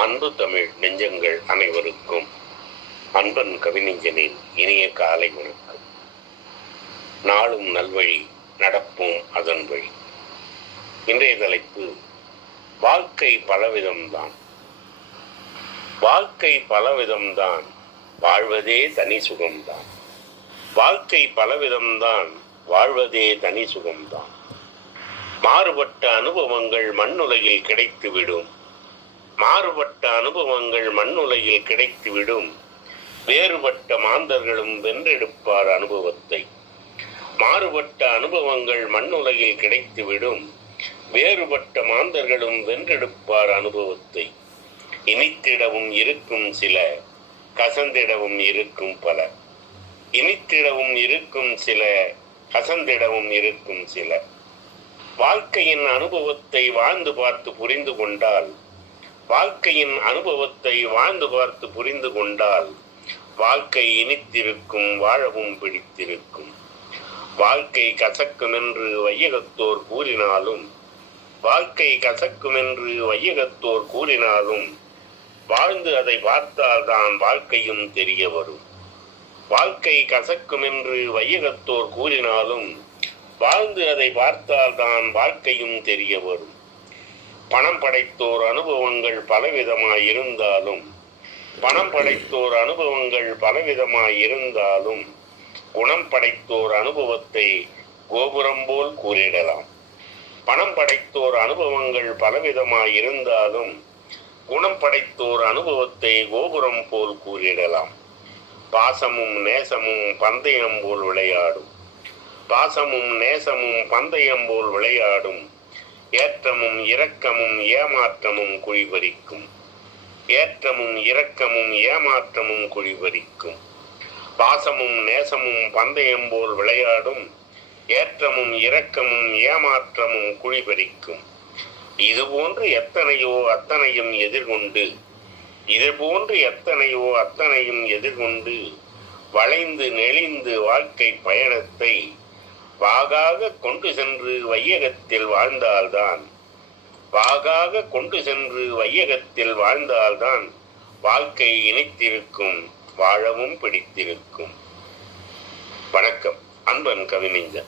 அன்பு தமிழ் நெஞ்சங்கள் அனைவருக்கும் அன்பன் கவிநெஞ்சனின் இனிய காலை வணக்கம். நாளும் நல்வழி நடப்போம் அதன் வழி. இன்றைய தலைப்பு வாழ்க்கை பலவிதம்தான். வாழ்க்கை பலவிதம்தான் வாழ்வதே தனி சுகம்தான். வாழ்க்கை பலவிதம்தான் வாழ்வதே தனி சுகம்தான். மாறுபட்ட அனுபவங்கள் மண்ணுலகில் கிடைத்துவிடும். மாறுபட்ட அனுபவங்கள் மண்ணுலகில் கிடைத்துவிடும். வேறுபட்ட மாந்தர்களும் வென்றெடுப்பார் அனுபவத்தை. மாறுபட்ட அனுபவங்கள் மண்ணுலகில் கிடைத்துவிடும். வேறுபட்ட மாந்தர்களும் வென்றெடுப்பார் அனுபவத்தை. இனித்திடவும் இருக்கும் சில கசந்திடவும் இருக்கும் பல. இனித்திடவும் இருக்கும் சில கசந்திடவும் இருக்கும் சில. வாழ்க்கையின் அனுபவத்தை வாழ்ந்து பார்த்து புரிந்து கொண்டால் வாழ்க்கையின் அனுபவத்தை வாழ்ந்து பார்த்து புரிந்து கொண்டால் வாழ்க்கை இனித்திருக்கும் வாழவும் பிடித்திருக்கும். வாழ்க்கை கசக்குமென்று வையகத்தோர் கூறினாலும் வாழ்க்கை கசக்குமென்று வையகத்தோர் கூறினாலும் வாழ்ந்து அதை பார்த்தால்தான் வாழ்க்கையும் தெரிய வரும். வாழ்க்கை கசக்குமென்று வையகத்தோர் கூறினாலும் வாழ்ந்து அதை பார்த்தால்தான் வாழ்க்கையும் தெரிய வரும். பணம் படைத்தோர் அனுபவங்கள் பலவிதமாய் இருந்தாலும் பணம் படைத்தோர் அனுபவங்கள் பலவிதமாய் இருந்தாலும் குணம் படைத்தோர் அனுபவத்தை கோபுரம் போல் கூறிடலாம். பணம் படைத்தோர் அனுபவங்கள் பலவிதமாய் இருந்தாலும் குணம் படைத்தோர் அனுபவத்தை கோபுரம் போல் கூறிடலாம். பாசமும் நேசமும் பந்தயம் போல் விளையாடும். பாசமும் நேசமும் பந்தயம் போல் விளையாடும். ஏற்றமும் இரக்கமும் ஏமாற்றமும் குழிபறிக்கும் ஏற்றமும் இரக்கமும் ஏமாற்றமும் குழிபறிக்கும் பாசமும் நேசமும் பந்தயம் போல் விளையாடும். ஏற்றமும் இரக்கமும் ஏமாற்றமும் குழிபறிக்கும் இது போன்று எத்தனையோ அத்தனையும் எதிர்கொண்டு இது போன்று எத்தனையோ அத்தனையும் எதிர்கொண்டு வளைந்து நெளிந்து வாழ்க்கை பயணத்தை வாகாக கொண்டு சென்று வையகத்தில் வாழ்ந்தால்தான் வாகாக கொண்டு சென்று வையகத்தில் வாழ்ந்தால்தான் வாழ்க்கை இணைத்திருக்கும் வாழவும் பிடித்திருக்கும். வணக்கம். அன்பன் கவிஞன்